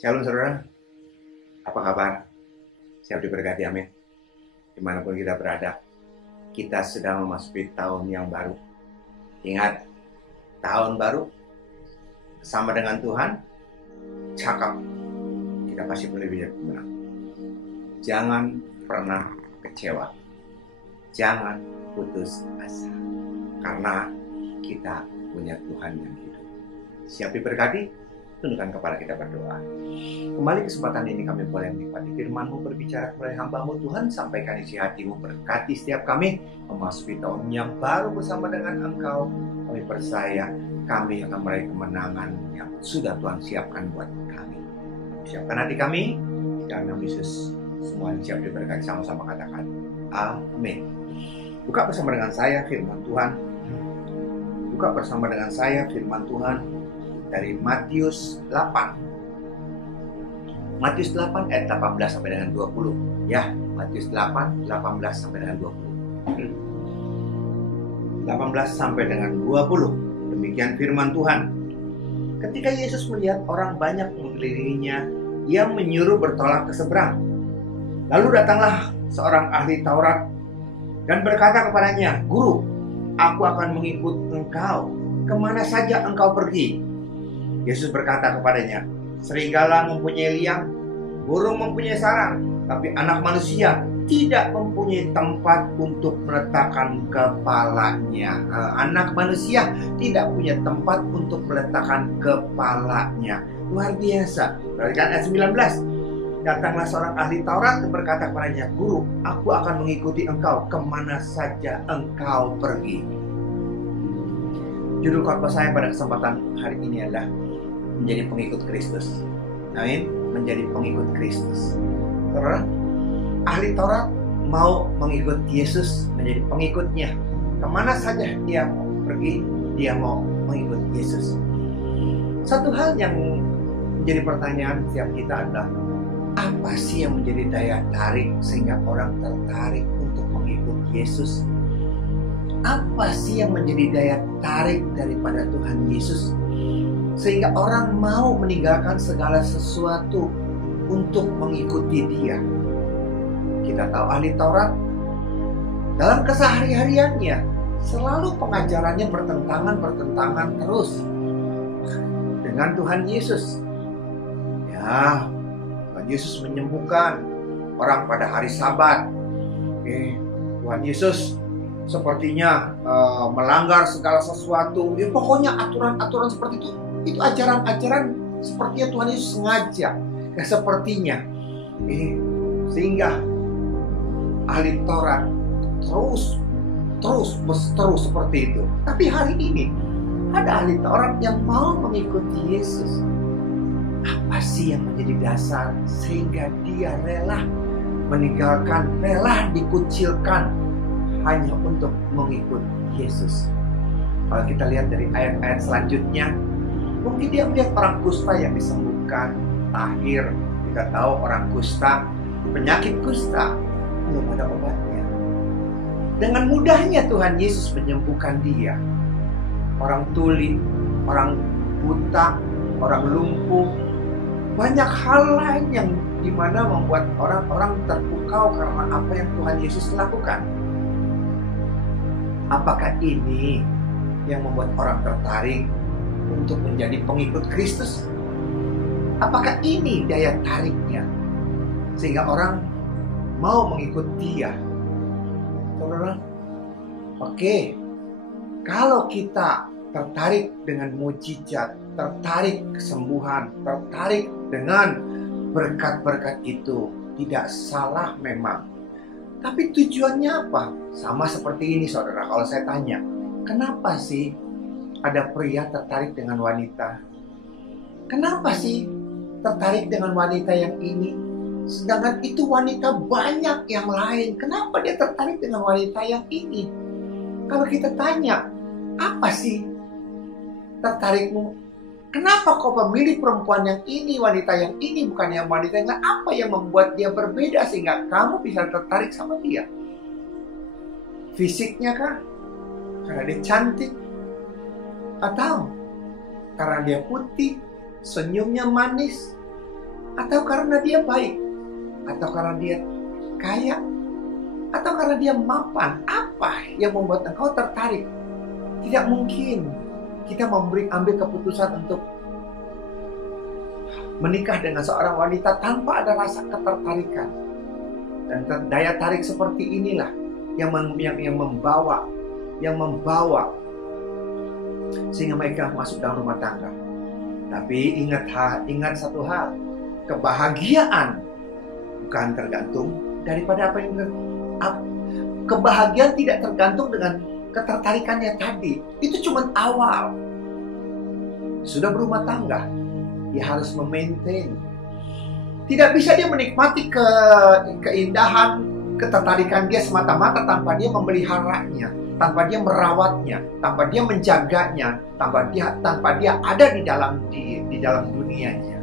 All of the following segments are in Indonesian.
Shalom saudara, apa kabar? Siap diberkati, amin. Dimanapun kita berada, kita sedang memasuki tahun yang baru. Ingat, tahun baru bersama dengan Tuhan, cakap, kita pasti lebih menang. Jangan pernah kecewa, jangan putus asa, karena kita punya Tuhan yang hidup. Siap diberkati? Tundukkan kepala kita berdoa. Kembali kesempatan ini kami boleh menikmati firman-Mu berbicara kepada hamba-Mu. Tuhan, sampaikan isi hati-Mu, berkati setiap kami memasuki tahun yang baru bersama dengan Engkau. Kami percaya kami akan meraih kemenangan yang sudah Tuhan siapkan buat kami. Siapkan hati kami, dalam nama Yesus. Semua yang siap diberkati, sama-sama katakan amin. Buka bersama dengan saya firman Tuhan. Buka bersama dengan saya firman Tuhan dari Matius 8. Matius 8 ayat 18 sampai dengan 20. Ya, Matius 8, 18 sampai dengan 20. 18 sampai dengan 20. Demikian firman Tuhan. Ketika Yesus melihat orang banyak mengelilinginya, Ia menyuruh bertolak ke seberang. Lalu datanglah seorang ahli Taurat dan berkata kepadanya, "Guru, aku akan mengikut engkau kemana saja engkau pergi." Yesus berkata kepadanya, "Serigala mempunyai liang, burung mempunyai sarang, tapi anak manusia tidak mempunyai tempat untuk meletakkan kepalanya." Anak manusia tidak punya tempat untuk meletakkan kepalanya. Luar biasa. Perhatikan ayat 19. Datanglah seorang ahli Taurat dan berkata kepadanya, "Guru, aku akan mengikuti engkau kemana saja engkau pergi." Judul khotbah saya pada kesempatan hari ini adalah menjadi pengikut Kristus. Amin. Menjadi pengikut Kristus. Saudara, ahli Taurat mau mengikut Yesus, menjadi pengikutnya. Kemana saja dia mau pergi, dia mau mengikut Yesus. Satu hal yang menjadi pertanyaan setiap kita adalah, apa sih yang menjadi daya tarik sehingga orang tertarik untuk mengikut Yesus? Apa sih yang menjadi daya tarik daripada Tuhan Yesus sehingga orang mau meninggalkan segala sesuatu untuk mengikuti Dia? Kita tahu ahli Taurat dalam kesehari-hariannya selalu pengajarannya bertentangan terus dengan Tuhan Yesus. Ya, Tuhan Yesus menyembuhkan orang pada hari Sabat. Tuhan Yesus sepertinya melanggar segala sesuatu. Ya, pokoknya aturan-aturan seperti itu ajaran-ajaran sepertinya Tuhan Yesus sengaja. Ya, sepertinya. Sehingga ahli Taurat terus seperti itu. Tapi hari ini ada ahli Taurat yang mau mengikuti Yesus. Apa sih yang menjadi dasar sehingga dia rela meninggalkan, rela dikucilkan hanya untuk mengikut Yesus? Kalau kita lihat dari ayat-ayat selanjutnya, mungkin dia melihat orang kusta yang disembuhkan, tahir. Kita tahu orang kusta, penyakit kusta belum ada obatnya. Dengan mudahnya Tuhan Yesus menyembuhkan dia. Orang tuli, orang buta, orang lumpuh, banyak hal lain yang dimana membuat orang-orang terpukau karena apa yang Tuhan Yesus lakukan. Apakah ini yang membuat orang tertarik untuk menjadi pengikut Kristus? Apakah ini daya tariknya sehingga orang mau mengikut Dia? Saudara, oke, kalau kita tertarik dengan mujizat, tertarik kesembuhan, tertarik dengan berkat-berkat itu, tidak salah memang. Tapi tujuannya apa? Sama seperti ini saudara, kalau saya tanya, kenapa sih ada pria tertarik dengan wanita? Kenapa sih tertarik dengan wanita yang ini? Sedangkan itu wanita banyak yang lain. Kenapa dia tertarik dengan wanita yang ini? Kalau kita tanya, apa sih tertarikmu? Kenapa kau memilih perempuan yang ini, wanita yang ini, bukan yang wanita yang lain? Apa yang membuat dia berbeda sehingga kamu bisa tertarik sama dia? Fisiknya kah? Karena dia cantik? Atau karena dia putih, senyumnya manis? Atau karena dia baik? Atau karena dia kaya? Atau karena dia mapan? Apa yang membuat engkau tertarik? Tidak mungkin kita ambil keputusan untuk menikah dengan seorang wanita tanpa ada rasa ketertarikan. Dan daya tarik seperti inilah yang membawa sehingga mereka masuk dalam rumah tangga. Tapi ingat satu hal, kebahagiaan bukan tergantung daripada kebahagiaan tidak tergantung dengan ketertarikannya tadi. Itu cuma awal. Sudah berumah tangga, dia harus memaintain. Tidak bisa dia menikmati keindahan, ketertarikan dia semata-mata tanpa dia memeliharanya, tanpa dia merawatnya, tanpa dia menjaganya, tanpa dia ada di dalam dunianya.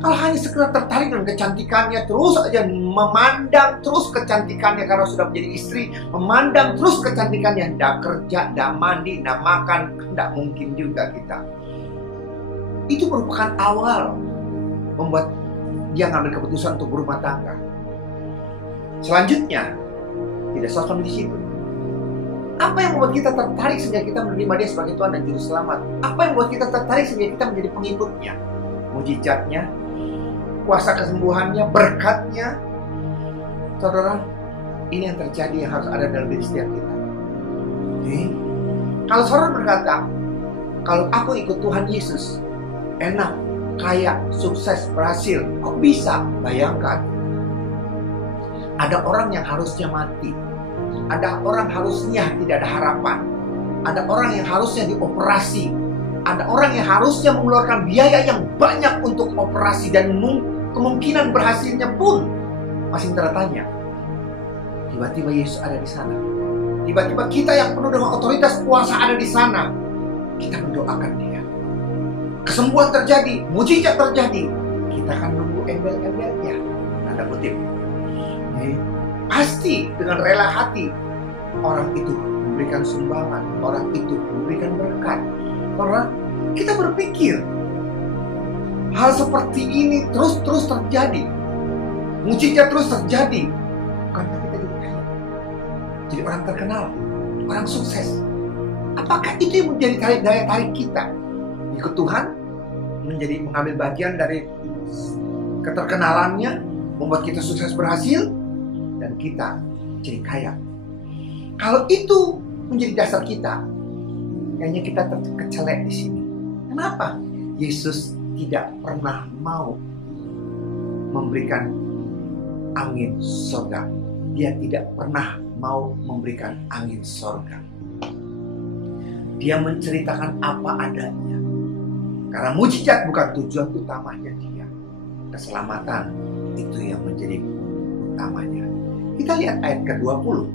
Kalau hanya sekedar tertarik dengan kecantikannya, terus aja memandang terus kecantikannya karena sudah menjadi istri, memandang terus kecantikannya, ndak kerja, ndak mandi, ndak makan, ndak mungkin juga kita. Itu merupakan awal membuat dia ngambil keputusan untuk berumah tangga. Selanjutnya, tidak sampai di situ. Apa yang membuat kita tertarik sehingga kita menerima dia sebagai Tuhan dan Juru Selamat? Apa yang membuat kita tertarik sehingga kita menjadi pengikutnya? Mujizatnya, kuasa kesembuhannya, berkatnya. Saudara, ini yang terjadi yang harus ada dalam diri setiap kita. Kalau saudara berkata, kalau aku ikut Tuhan Yesus, enak, kaya, sukses, berhasil. Kok bisa? Bayangkan. Ada orang yang harusnya mati. Ada orang harusnya tidak ada harapan. Ada orang yang harusnya dioperasi. Ada orang yang harusnya mengeluarkan biaya yang banyak untuk operasi dan kemungkinan berhasilnya pun masih tanda tanya. Tiba-tiba Yesus ada di sana. Tiba-tiba kita yang penuh dengan otoritas kuasa ada di sana. Kita mendoakan dia. Kesembuhan terjadi, mujizat terjadi. Kita akan nunggu embel-embelnya. Tanda kutip. Pasti dengan rela hati orang itu memberikan sumbangan, orang itu memberikan berkat. Karena kita berpikir hal seperti ini terus terjadi, mujizat terus terjadi karena kita jadi kaya, jadi orang terkenal, orang sukses. Apakah itu yang menjadi daya tarik kita? Ikut Tuhan, mengambil bagian dari keterkenalannya, membuat kita sukses berhasil, dan kita jadi kaya. Kalau itu menjadi dasar kita, kayaknya kita terkecelek di sini. Kenapa? Yesus tidak pernah mau memberikan angin surga. Dia tidak pernah mau memberikan angin surga. Dia menceritakan apa adanya. Karena mujizat bukan tujuan utamanya dia. Keselamatan itu yang menjadi utamanya. Kita lihat ayat ke-20.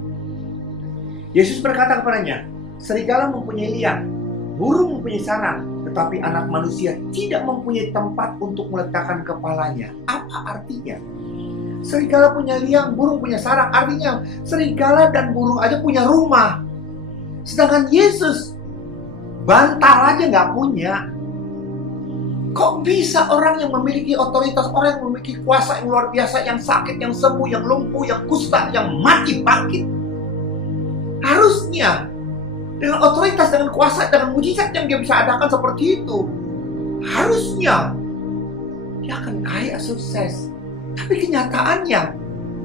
Yesus berkata kepadanya, serigala mempunyai liang, burung mempunyai sarang, tetapi anak manusia tidak mempunyai tempat untuk meletakkan kepalanya. Apa artinya? Serigala punya liang, burung punya sarang. Artinya serigala dan burung aja punya rumah. Sedangkan Yesus bantal aja nggak punya. Kok bisa orang yang memiliki otoritas, orang yang memiliki kuasa yang luar biasa, yang sakit, yang sembuh, yang lumpuh, yang kusta, yang mati bangkit? Harusnya dengan otoritas, dengan kuasa, dengan mujizat yang dia bisa adakan seperti itu, harusnya dia akan kaya, sukses. Tapi kenyataannya,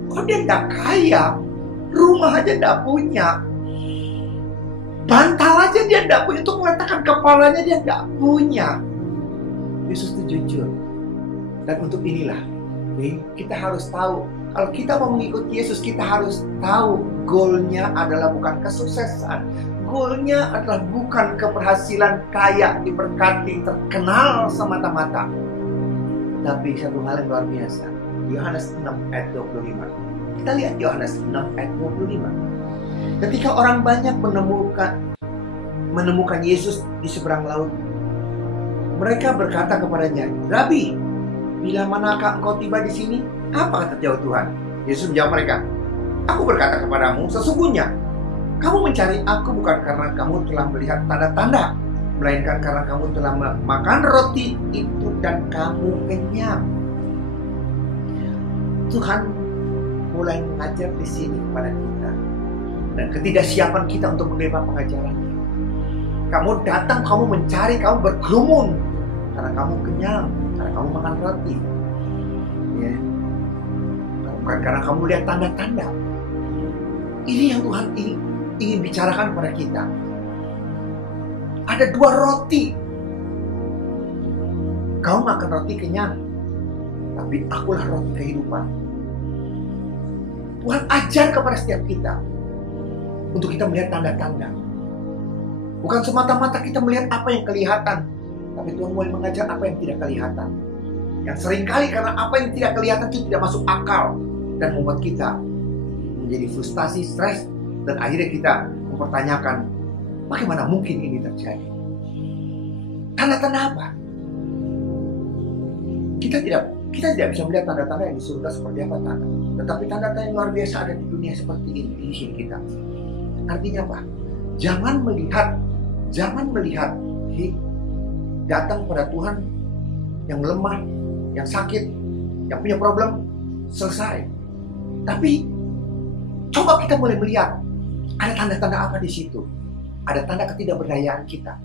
kok dia tidak kaya, rumah aja tidak punya, bantal aja dia tidak punya, untuk meletakkan kepalanya dia tidak punya. Yesus itu jujur. Dan untuk inilah kita harus tahu, kalau kita mau mengikuti Yesus, kita harus tahu goalnya adalah bukan kesuksesan. Goalnya adalah bukan keberhasilan, kaya, diberkati, terkenal semata-mata. Tapi satu hal yang luar biasa. Yohanes 6 ayat 25. Kita lihat Yohanes 6 ayat 25. Ketika orang banyak menemukan Yesus di seberang laut, mereka berkata kepadanya, Rabi, bila manakah engkau tiba di sini? Apa kata jawab Tuhan? Yesus menjawab mereka, aku berkata kepadamu, sesungguhnya kamu mencari aku bukan karena kamu telah melihat tanda-tanda, melainkan karena kamu telah makan roti itu dan kamu kenyang. Tuhan mulai mengajar di sini kepada kita. Dan ketidaksiapan kita untuk menerima pengajaran. Kamu datang, kamu mencari, kamu berkerumun. Karena kamu kenyang, karena kamu makan roti. Ya. Bukan karena kamu lihat tanda-tanda. Ini yang Tuhan ingin bicarakan kepada kita. Ada 2 roti. Kau makan roti kenyang, tapi akulah roti kehidupan. Tuhan ajar kepada setiap kita untuk kita melihat tanda-tanda. Bukan semata-mata kita melihat apa yang kelihatan, tapi Tuhan mulai mengajar apa yang tidak kelihatan. Yang seringkali karena apa yang tidak kelihatan itu tidak masuk akal dan membuat kita menjadi frustasi, stres, dan akhirnya kita mempertanyakan bagaimana mungkin ini terjadi. Tanda-tanda apa? Kita tidak bisa melihat tanda-tanda yang di surga seperti apa tanda. Tetapi tanda-tanda yang luar biasa ada di dunia seperti ini di sini kita. Artinya apa? Jangan melihat datang pada Tuhan yang lemah, yang sakit, yang punya problem, selesai. Tapi coba kita mulai melihat ada tanda-tanda apa di situ. Ada tanda ketidakberdayaan kita.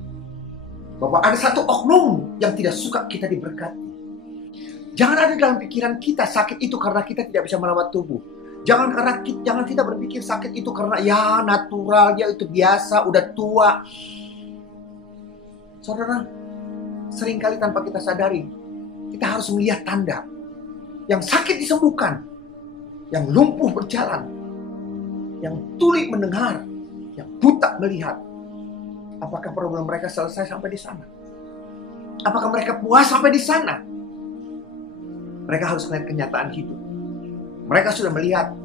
Bahwa ada satu oknum yang tidak suka kita diberkati. Jangan ada dalam pikiran kita sakit itu karena kita tidak bisa merawat tubuh. Jangan kita berpikir sakit itu karena ya natural, ya itu biasa, udah tua. Saudara, seringkali tanpa kita sadari, kita harus melihat tanda. Yang sakit disembuhkan, yang lumpuh berjalan, yang tuli mendengar, yang buta melihat. Apakah problem mereka selesai sampai di sana? Apakah mereka puas sampai di sana? Mereka harus melihat kenyataan hidup. Mereka sudah melihat.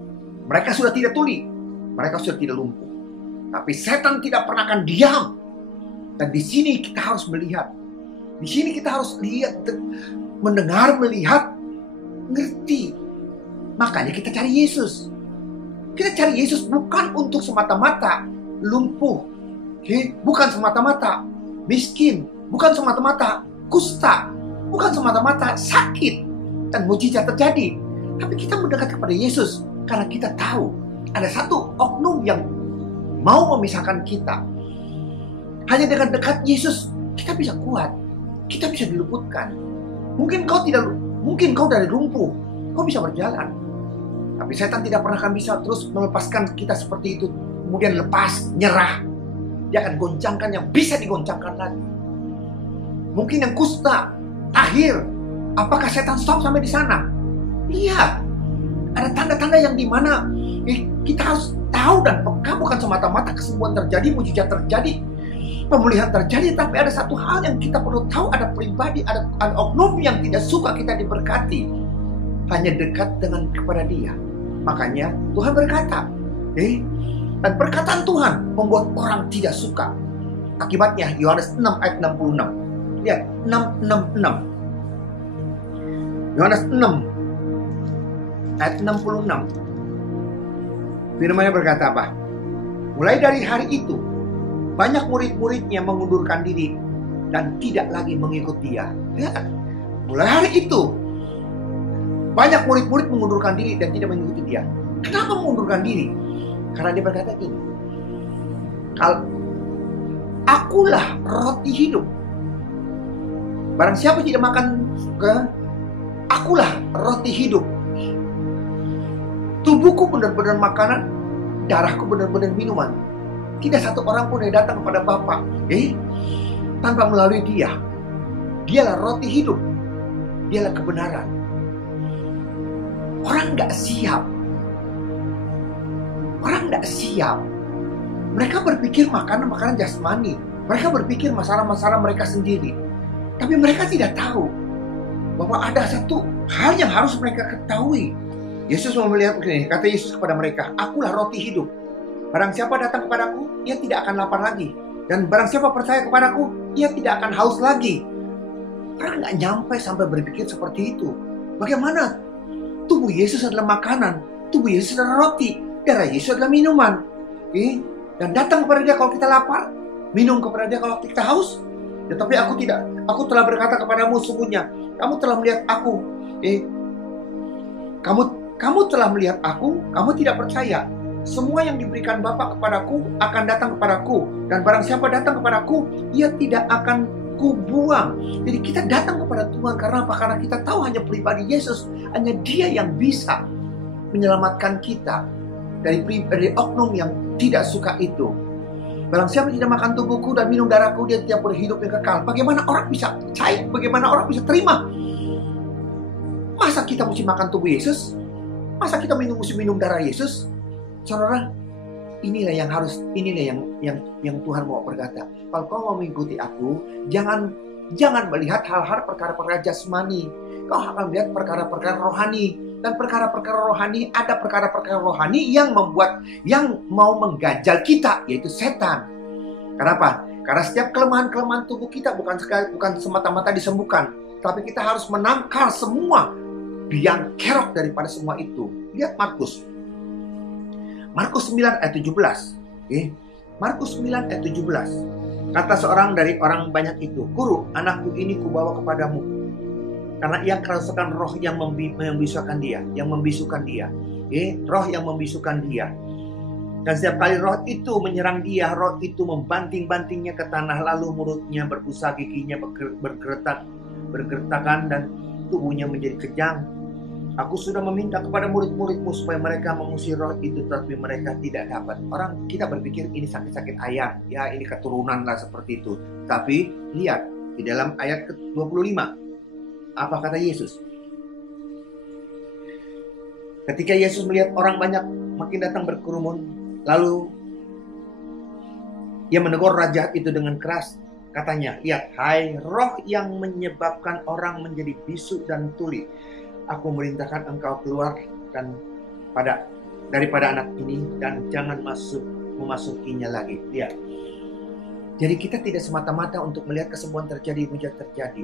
Mereka sudah tidak tuli. Mereka sudah tidak lumpuh. Tapi setan tidak pernah akan diam. Dan di sini kita harus melihat. Di sini kita harus lihat, mendengar, melihat, ngerti. Makanya kita cari Yesus. Kita cari Yesus bukan untuk semata-mata lumpuh. Bukan semata-mata miskin. Bukan semata-mata kusta. Bukan semata-mata sakit dan mujizat terjadi. Tapi kita mendekat kepada Yesus karena kita tahu ada satu oknum yang mau memisahkan kita. Hanya dengan dekat Yesus kita bisa kuat. Kita bisa diluputkan. Mungkin kau dari lumpuh, kau bisa berjalan. Tapi setan tidak pernah akan bisa terus melepaskan kita seperti itu. Kemudian lepas, nyerah. Dia akan goncangkan yang bisa digoncangkan lagi. Mungkin yang kusta, akhir. Apakah setan stop sampai di sana? Lihat, ada tanda-tanda yang dimana kita harus tahu dan peka. Bukan semata-mata kesembuhan terjadi, mujizat terjadi, pemulihan terjadi, tapi ada satu hal yang kita perlu tahu. Ada pribadi, ada oknum yang tidak suka kita diberkati. Hanya dekat dengan kepada Dia. Makanya Tuhan berkata, dan perkataan Tuhan membuat orang tidak suka. Akibatnya Yohanes 6 ayat 66. Lihat, 666. Yohanes 6 ayat 66. Firman-Nya berkata apa? Mulai dari hari itu banyak murid-muridnya mengundurkan diri dan tidak lagi mengikut Dia. Lihat, mulai hari itu banyak murid-murid mengundurkan diri dan tidak mengikuti Dia. Kenapa mengundurkan diri? Karena Dia berkata gini, akulah roti hidup. Barang siapa tidak makan akulah roti hidup. Tubuhku benar-benar makanan, darahku benar-benar minuman. Tidak satu orang pun yang datang kepada Bapa tanpa melalui Dia. Dialah roti hidup. Dialah kebenaran. Orang gak siap. Mereka berpikir makanan jasmani. Mereka berpikir masalah-masalah mereka sendiri. Tapi mereka tidak tahu bahwa ada satu hal yang harus mereka ketahui. Yesus mau melihat begini, kata Yesus kepada mereka, akulah roti hidup. Barang siapa datang kepadaku, ia tidak akan lapar lagi. Dan barang siapa percaya kepadaku, ia tidak akan haus lagi. Orang nggak nyampe sampai berpikir seperti itu. Bagaimana? Tubuh Yesus adalah makanan, tubuh Yesus adalah roti, darah Yesus adalah minuman. Dan datang kepada Dia kalau kita lapar, minum kepada Dia kalau kita haus. Tetapi aku tidak. Aku telah berkata kepadamu sungguhnya, kamu telah melihat aku. Kamu Kamu telah melihat aku, kamu tidak percaya. Semua yang diberikan Bapa kepadaku akan datang kepadaku, dan barang siapa datang kepadaku, ia tidak akan kubuang. Jadi kita datang kepada Tuhan karena apa? Karena kita tahu hanya pribadi Yesus, hanya Dia yang bisa menyelamatkan kita dari oknum yang tidak suka itu. Barang siapa tidak makan tubuhku dan minum darahku, dia tidak boleh hidup yang kekal. Bagaimana orang bisa percaya? Bagaimana orang bisa terima? Masa kita mesti makan tubuh Yesus? Masa kita mesti minum darah Yesus? Saudara, inilah yang Tuhan mau berkata. Kalau kau mau mengikuti aku, jangan melihat hal-hal perkara-perkara jasmani. Kau akan melihat perkara-perkara rohani. Dan perkara-perkara rohani, ada perkara-perkara rohani yang mau mengganjal kita, yaitu setan. Kenapa? Karena setiap kelemahan-kelemahan tubuh kita bukan semata-mata disembuhkan, tapi kita harus menangkal semua biang kerok daripada semua itu. Lihat Markus 9 ayat 17. Markus 9 ayat 17. Kata seorang dari orang banyak itu, "Guru, anakku ini kubawa kepadamu, karena ia kerasukan roh yang membisukan dia, roh yang membisukan dia. Dan setiap kali roh itu menyerang dia, roh itu membanting-bantingnya ke tanah, lalu mulutnya berbusa, giginya bergertakan, dan tubuhnya menjadi kejang. Aku sudah meminta kepada murid-muridmu supaya mereka mengusir roh itu, tetapi mereka tidak dapat." Orang kita berpikir ini sakit-sakit ayam, ya ini keturunan lah seperti itu. Tapi lihat di dalam ayat ke-25. Apa kata Yesus? Ketika Yesus melihat orang banyak makin datang berkerumun, lalu ia menegur raja itu dengan keras. Katanya, "Lihat, hai roh yang menyebabkan orang menjadi bisu dan tuli. Aku merintahkan engkau keluar daripada anak ini, dan jangan memasukinya lagi." Lihat. Jadi kita tidak semata-mata untuk melihat kesembuhan terjadi, mujizat terjadi.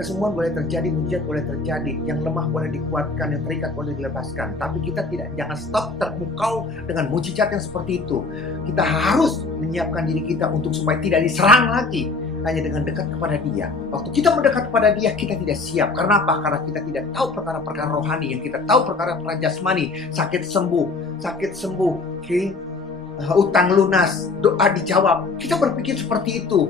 Kesembuhan boleh terjadi, mujizat boleh terjadi. Yang lemah boleh dikuatkan, yang terikat boleh dilepaskan. Tapi kita jangan stop terpukau dengan mujizat yang seperti itu. Kita harus menyiapkan diri kita untuk supaya tidak diserang lagi. Hanya dengan dekat kepada Dia. Waktu kita mendekat kepada Dia, kita tidak siap. Karena apa? Karena kita tidak tahu perkara-perkara rohani. Yang kita tahu perkara-perkara jasmani. Sakit sembuh. Utang lunas, doa dijawab. Kita berpikir seperti itu.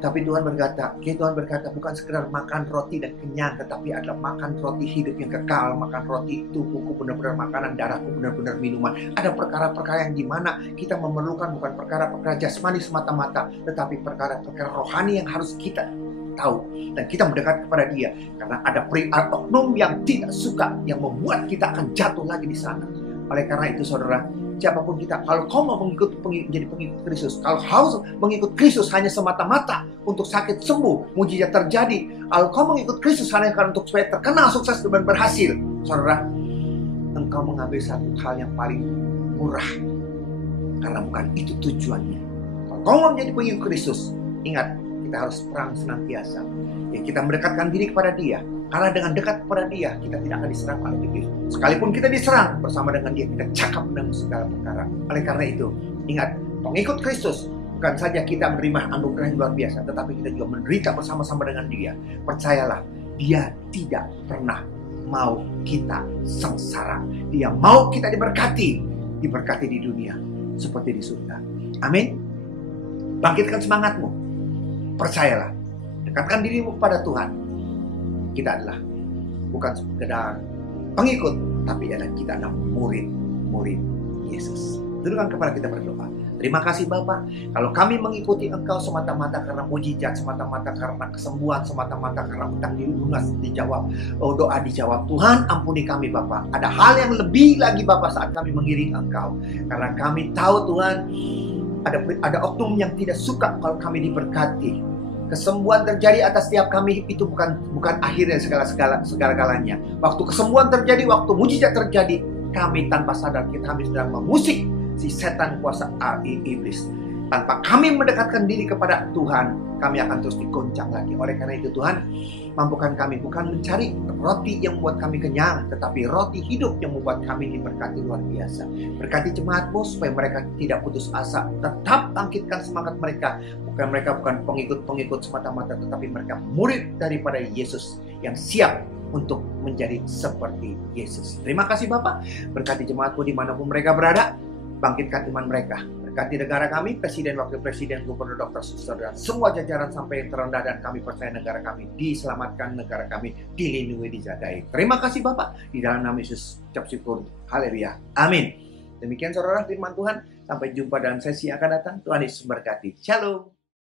Tapi Tuhan berkata bukan sekedar makan roti dan kenyang, tetapi adalah makan roti hidup yang kekal. Makan roti tubuhku benar-benar makanan, darahku benar-benar minuman. Ada perkara-perkara yang dimana kita memerlukan bukan perkara-perkara jasmani semata-mata, tetapi perkara-perkara rohani yang harus kita tahu. Dan kita mendekat kepada Dia. Karena ada oknum yang tidak suka, yang membuat kita akan jatuh lagi di sana. Oleh karena itu saudara, siapapun kita, kalau kau mau menjadi pengikut Kristus, kalau harus mengikut Kristus hanya semata-mata untuk sakit sembuh, mujizat terjadi, kalau kau mengikut Kristus hanya untuk supaya terkenal, sukses dan berhasil, saudara, engkau mengambil satu hal yang paling murah, karena bukan itu tujuannya. Kalau kau mau menjadi pengikut Kristus, ingat, kita harus perang senantiasa. Ya, kita mendekatkan diri kepada Dia. Karena dengan dekat kepada Dia, kita tidak akan diserang oleh iblis. Sekalipun kita diserang, bersama dengan Dia, kita cakap dengan segala perkara. Oleh karena itu, ingat, pengikut Kristus, bukan saja kita menerima anugerah yang luar biasa, tetapi kita juga menderita bersama-sama dengan Dia. Percayalah, Dia tidak pernah mau kita sengsara. Dia mau kita diberkati di dunia, seperti di surga. Amin. Bangkitkan semangatmu. Percayalah, dekatkan dirimu kepada Tuhan. Kita adalah bukan sekedar pengikut, tapi kita adalah murid Yesus. Dudukkan kepala kita berdoa. Terima kasih Bapa, kalau kami mengikuti Engkau semata-mata karena mujizat, semata-mata karena kesembuhan, semata-mata karena utang lunas dijawab, doa dijawab. Tuhan ampuni kami Bapa. Ada hal yang lebih lagi Bapa saat kami mengiring Engkau. Karena kami tahu Tuhan, ada oknum yang tidak suka kalau kami diberkati. Kesembuhan terjadi atas setiap kami itu bukan akhirnya segala-galanya. Waktu kesembuhan terjadi, waktu mujizat terjadi, kami tanpa sadar kami sedang mengusik si setan kuasa iblis. Tanpa kami mendekatkan diri kepada Tuhan, kami akan terus digoncang lagi. Oleh karena itu Tuhan, mampukan kami bukan mencari roti yang membuat kami kenyang, tetapi roti hidup yang membuat kami diberkati luar biasa. Berkati jemaat-Mu supaya mereka tidak putus asa. Tetap bangkitkan semangat mereka. Mereka bukan pengikut-pengikut semata-mata, tetapi mereka murid daripada Yesus yang siap untuk menjadi seperti Yesus. Terima kasih Bapak, berkati jemaatku dimanapun mereka berada, bangkitkan iman mereka. Berkati negara kami, presiden, wakil presiden, gubernur, dokter, suster, dan semua jajaran sampai yang terendah, dan kami percaya negara kami diselamatkan, negara kami dilindungi, dijagai. Terima kasih Bapak, di dalam nama Yesus ucap syukur. Haleluya. Amin. Demikian saudara firman Tuhan. Sampai jumpa dalam sesi yang akan datang. Tuhan Yesus memberkati. Shalom.